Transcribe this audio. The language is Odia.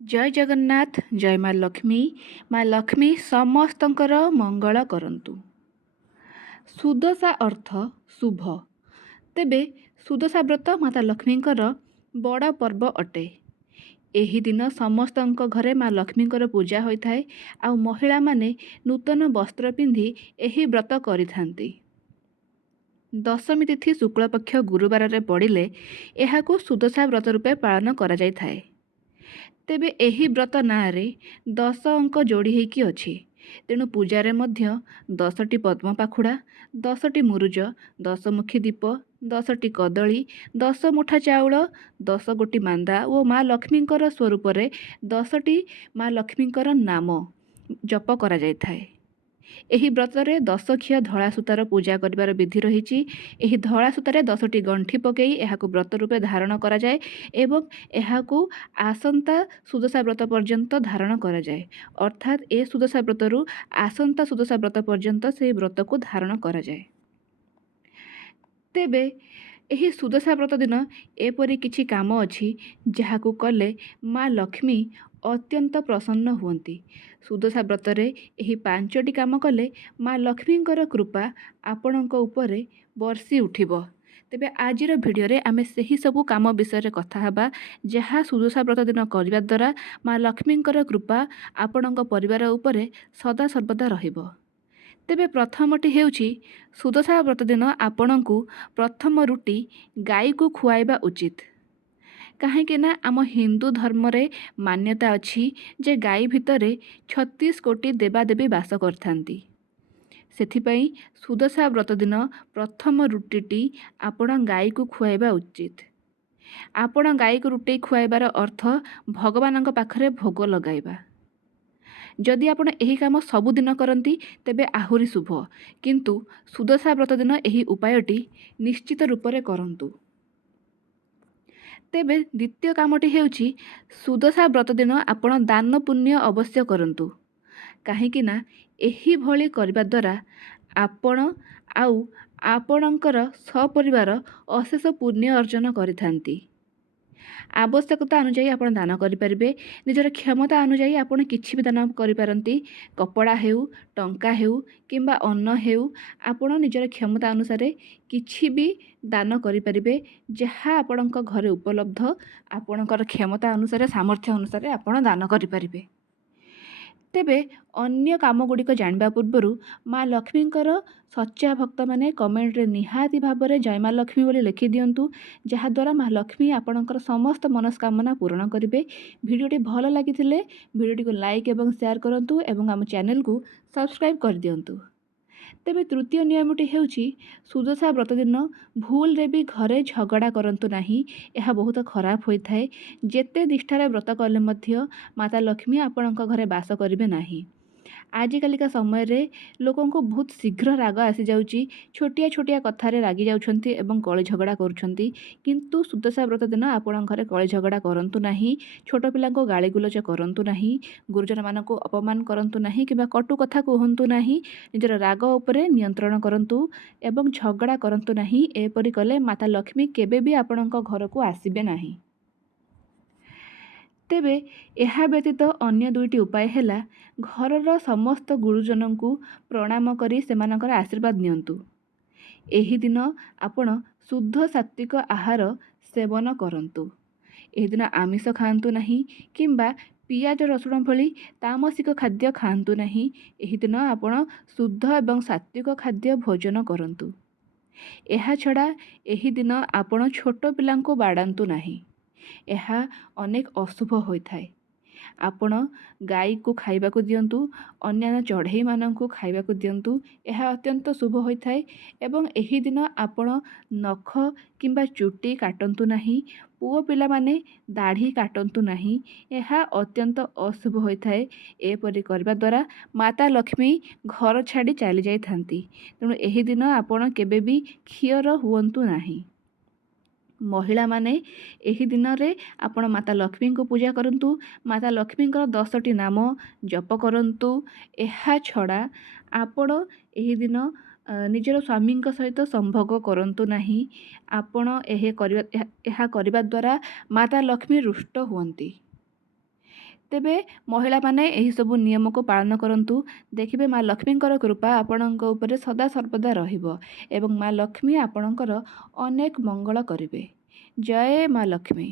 जय जगन्नाथ जय माँ लक्ष्मी समस्तଙ୍କର मंगल करंतु। सुदशा अर्थ शुभ। तेबे सुदशा व्रत माता लक्ष्मीଙ୍କର बड़ पर्व अटे। ଏହି ଦିନ ସମସ୍ତଙ୍କ ଘରେ ମାଁ ଲକ୍ଷ୍ମୀଙ୍କର ପୂଜା ହୋଇଥାଏ ଆଉ ମହିଳାମାନେ ନୂତନ ବସ୍ତ୍ର ପିନ୍ଧି ଏହି ବ୍ରତ କରିଥାନ୍ତି। ଦଶମୀ ତିଥି ଶୁକ୍ଳପକ୍ଷ ଗୁରୁବାରରେ ପଡ଼ିଲେ ଏହାକୁ ସୁଦଶା ବ୍ରତ ରୂପେ ପାଳନ କରାଯାଇଥାଏ। ତେବେ ଏହି ବ୍ରତ ନାଁରେ 10 ଅଙ୍କ ଯୋଡ଼ି ହେଇକି ଅଛି। ତେଣୁ ପୂଜାରେ ମଧ୍ୟ 10ଟି ପଦ୍ମ ପାଖୁଡ଼ା, 10ଟି ମୁରୁଜ, 10 ମୁଖୀ ଦୀପ, 10ଟି କଦଳୀ, 10 ମୁଠା ଚାଉଳ, 10 ଗୋଟି ମାନ୍ଦା ଓ ମାଁ ଲକ୍ଷ୍ମୀଙ୍କର ସ୍ୱରୂପରେ 10ଟି ମାଁ ଲକ୍ଷ୍ମୀଙ୍କର ନାମ ଜପ କରାଯାଇଥାଏ। ଏହି ବ୍ରତରେ 10 ଖିଅ ଧଳା ସୂତାର ପୂଜା କରିବାର ବିଧି ରହିଛି। ଏହି ଧଳା ସୂତାରେ 10ଟି ଗଣ୍ଠି ପକାଇ ଏହାକୁ ବ୍ରତ ରୂପେ ଧାରଣ କରାଯାଏ ଏବଂ ଏହାକୁ ଆସନ୍ତା ସୁଦଶା ବ୍ରତ ପର୍ଯ୍ୟନ୍ତ ଧାରଣ କରାଯାଏ। ଅର୍ଥାତ୍ ଏ ସୁଦଶା ବ୍ରତରୁ ଆସନ୍ତା ସୁଦଶା ବ୍ରତ ପର୍ଯ୍ୟନ୍ତ ସେହି ବ୍ରତକୁ ଧାରଣ କରାଯାଏ। ତେବେ ଏହି ସୁଦଶା ବ୍ରତ ଦିନ ଏପରି କିଛି କାମ ଅଛି ଯାହାକୁ କଲେ ମାଁ ଲକ୍ଷ୍ମୀ ଅତ୍ୟନ୍ତ ପ୍ରସନ୍ନ ହୁଅନ୍ତି। ସୁଦଶା ବ୍ରତରେ ଏହି 5ଟି କାମ କଲେ ମାଁ ଲକ୍ଷ୍ମୀଙ୍କର କୃପା ଆପଣଙ୍କ ଉପରେ ବର୍ଷି ଉଠିବ। ତେବେ ଆଜିର ଭିଡ଼ିଓରେ ଆମେ ସେହି ସବୁ କାମ ବିଷୟରେ କଥା ହେବା ଯାହା ସୁଦଶା ବ୍ରତ ଦିନ କରିବା ଦ୍ୱାରା ମାଁ ଲକ୍ଷ୍ମୀଙ୍କର କୃପା ଆପଣଙ୍କ ପରିବାର ଉପରେ ସଦାସର୍ବଦା ରହିବ। ତେବେ ପ୍ରଥମଟି ହେଉଛି ସୁଦଶା ବ୍ରତ ଦିନ ଆପଣଙ୍କୁ ପ୍ରଥମ ରୁଟି ଗାଈକୁ ଖୁଆଇବା ଉଚିତ। କାହିଁକି ନା ଆମ ହିନ୍ଦୁ ଧର୍ମରେ ମାନ୍ୟତା ଅଛି ଯେ ଗାଈ ଭିତରେ 36 କୋଟି ଦେବାଦେବୀ ବାସ କରିଥାନ୍ତି। ସେଥିପାଇଁ ସୁଦଶା ବ୍ରତ ଦିନ ପ୍ରଥମ ରୁଟିଟି ଆପଣ ଗାଈକୁ ଖୁଆଇବା ଉଚିତ। ଆପଣ ଗାଈକୁ ରୁଟି ଖୁଆଇବାର ଅର୍ଥ ଭଗବାନଙ୍କ ପାଖରେ ଭୋଗ ଲଗାଇବା। ଯଦି ଆପଣ ଏହି କାମ ସବୁଦିନ କରନ୍ତି ତେବେ ଆହୁରି ଶୁଭ, କିନ୍ତୁ ସୁଦଶା ବ୍ରତ ଦିନ ଏହି ଉପାୟଟି ନିଶ୍ଚିତ ରୂପରେ କରନ୍ତୁ। ତେବେ ଦ୍ୱିତୀୟ କାମଟି ହେଉଛି ସୁଦଶା ବ୍ରତ ଦିନ ଆପଣ ଦାନ ପୁଣ୍ୟ ଅବଶ୍ୟ କରନ୍ତୁ। କାହିଁକି ନା ଏହିଭଳି କରିବା ଦ୍ୱାରା ଆପଣ ଆଉ ଆପଣଙ୍କର ସପରିବାର ଅଶେଷ ପୁଣ୍ୟ ଅର୍ଜନ କରିଥାନ୍ତି। ଆବଶ୍ୟକତା ଅନୁଯାୟୀ ଆପଣ ଦାନ କରିପାରିବେ। ନିଜର କ୍ଷମତା ଅନୁଯାୟୀ ଆପଣ କିଛି ବି ଦାନ କରିପାରନ୍ତି। କପଡ଼ା ହେଉ, ଟଙ୍କା ହେଉ କିମ୍ବା ଅନ୍ନ ହେଉ, ଆପଣ ନିଜର କ୍ଷମତା ଅନୁସାରେ କିଛି ବି ଦାନ କରିପାରିବେ। ଯାହା ଆପଣଙ୍କ ଘରେ ଉପଲବ୍ଧ ଆପଣଙ୍କର କ୍ଷମତା ଅନୁସାରେ, ସାମର୍ଥ୍ୟ ଅନୁସାରେ ଆପଣ ଦାନ କରିପାରିବେ। ତେବେ ଅନ୍ୟ କାମଗୁଡ଼ିକ ଜାଣିବା ପୂର୍ବରୁ ମାଁ ଲକ୍ଷ୍ମୀଙ୍କର ସଚ୍ଚା ଭକ୍ତମାନେ କମେଣ୍ଟରେ ନିହାତି ଭାବରେ ଜୟ ମାଁ ଲକ୍ଷ୍ମୀ ବୋଲି ଲେଖିଦିଅନ୍ତୁ, ଯାହାଦ୍ୱାରା ମାଁ ଲକ୍ଷ୍ମୀ ଆପଣଙ୍କର ସମସ୍ତ ମନସ୍କାମନା ପୂରଣ କରିବେ। ଭିଡ଼ିଓଟି ଭଲ ଲାଗିଥିଲେ ଭିଡ଼ିଓଟିକୁ ଲାଇକ୍ ଏବଂ ସେୟାର କରନ୍ତୁ ଏବଂ ଆମ ଚ୍ୟାନେଲକୁ ସବସ୍କ୍ରାଇବ୍ କରିଦିଅନ୍ତୁ। ତେବେ ତୃତୀୟ ନିୟମଟି ହେଉଛି ସୁଦଶା ବ୍ରତ ଦିନ ଭୁଲରେ ବି ଘରେ ଝଗଡ଼ା କରନ୍ତୁ ନାହିଁ। ଏହା ବହୁତ ଖରାପ ହୋଇଥାଏ। ଯେତେ ନିଷ୍ଠାରେ ବ୍ରତ କଲେ ମଧ୍ୟ ମାତା ଲକ୍ଷ୍ମୀ ଆପଣଙ୍କ ଘରେ ବାସ କରିବେ ନାହିଁ। ଆଜିକାଲିକା ସମୟରେ ଲୋକଙ୍କୁ ବହୁତ ଶୀଘ୍ର ରାଗ ଆସିଯାଉଛି। ଛୋଟିଆ ଛୋଟିଆ କଥାରେ ରାଗି ଯାଉଛନ୍ତି ଏବଂ କଳି ଝଗଡ଼ା କରୁଛନ୍ତି। କିନ୍ତୁ ସୁଦଶା ବ୍ରତ ଦିନ ଆପଣଙ୍କ ଘରେ କଳି ଝଗଡ଼ା କରନ୍ତୁ ନାହିଁ। ଛୋଟ ପିଲାଙ୍କୁ ଗାଳିଗୁଲଜ କରନ୍ତୁ ନାହିଁ। ଗୁରୁଜନମାନଙ୍କୁ ଅପମାନ କରନ୍ତୁ ନାହିଁ କିମ୍ବା କଟୁ କଥା କୁହନ୍ତୁ ନାହିଁ। ନିଜର ରାଗ ଉପରେ ନିୟନ୍ତ୍ରଣ କରନ୍ତୁ ଏବଂ ଝଗଡ଼ା କରନ୍ତୁ ନାହିଁ। ଏପରି କଲେ ମାତା ଲକ୍ଷ୍ମୀ କେବେ ବି ଆପଣଙ୍କ ଘରକୁ ଆସିବେ ନାହିଁ। ତେବେ ଏହା ବ୍ୟତୀତ ଅନ୍ୟ 2ଟି ଉପାୟ ହେଲା ଘରର ସମସ୍ତ ଗୁରୁଜନଙ୍କୁ ପ୍ରଣାମ କରି ସେମାନଙ୍କର ଆଶୀର୍ବାଦ ନିଅନ୍ତୁ। ଏହି ଦିନ ଆପଣ ଶୁଦ୍ଧ ସାତ୍ତ୍ୱିକ ଆହାର ସେବନ କରନ୍ତୁ। ଏହି ଦିନ ଆମିଷ ଖାଆନ୍ତୁ ନାହିଁ କିମ୍ବା ପିଆଜ ରସୁଣ ଭଳି ତାମସିକ ଖାଦ୍ୟ ଖାଆନ୍ତୁ ନାହିଁ। ଏହି ଦିନ ଆପଣ ଶୁଦ୍ଧ ଏବଂ ସାତ୍ତ୍ୱିକ ଖାଦ୍ୟ ଭୋଜନ କରନ୍ତୁ। ଏହାଛଡ଼ା ଏହି ଦିନ ଆପଣ ଛୋଟ ପିଲାଙ୍କୁ ବାଡ଼ାନ୍ତୁ ନାହିଁ। ଏହା ଅନେକ ଅଶୁଭ ହୋଇଥାଏ। ଆପଣ ଗାଈକୁ ଖାଇବାକୁ ଦିଅନ୍ତୁ, ଅନ୍ୟାନ୍ୟ ଚଢ଼େଇମାନଙ୍କୁ ଖାଇବାକୁ ଦିଅନ୍ତୁ। ଏହା ଅତ୍ୟନ୍ତ ଶୁଭ ହୋଇଥାଏ ଏବଂ ଏହି ଦିନ ଆପଣ ନଖ କିମ୍ବା ଚୁଟି କାଟନ୍ତୁ ନାହିଁ। ପୁଅ ପିଲାମାନେ ଦାଢ଼ି କାଟନ୍ତୁ ନାହିଁ। ଏହା ଅତ୍ୟନ୍ତ ଅଶୁଭ ହୋଇଥାଏ। ଏପରି କରିବା ଦ୍ୱାରା ମାତା ଲକ୍ଷ୍ମୀ ଘର ଛାଡ଼ି ଚାଲିଯାଇଥାନ୍ତି। ତେଣୁ ଏହି ଦିନ ଆପଣ କେବେ ବି କ୍ଷିୟର ହୁଅନ୍ତୁ ନାହିଁ। ମହିଳାମାନେ ଏହି ଦିନରେ ଆପଣ ମାତା ଲକ୍ଷ୍ମୀଙ୍କୁ ପୂଜା କରନ୍ତୁ। ମାତା ଲକ୍ଷ୍ମୀଙ୍କର 10ଟି ନାମ ଜପ କରନ୍ତୁ। ଏହା ଛଡ଼ା ଆପଣ ଏହି ଦିନ ନିଜର ସ୍ୱାମୀଙ୍କ ସହିତ ସମ୍ଭୋଗ କରନ୍ତୁ ନାହିଁ। ଆପଣ ଏହା କରିବା ଦ୍ୱାରା ମାତା ଲକ୍ଷ୍ମୀ ରୁଷ୍ଟ ହୁଅନ୍ତି। ତେବେ ମହିଳାମାନେ ଏହିସବୁ ନିୟମକୁ ପାଳନ କରନ୍ତୁ। ଦେଖିବେ ମା ଲକ୍ଷ୍ମୀଙ୍କର କୃପା ଆପଣଙ୍କ ଉପରେ ସଦାସର୍ବଦା ରହିବ ଏବଂ ମା ଲକ୍ଷ୍ମୀ ଆପଣଙ୍କର ଅନେକ ମଙ୍ଗଳ କରିବେ। ଜୟ ମା ଲକ୍ଷ୍ମୀ।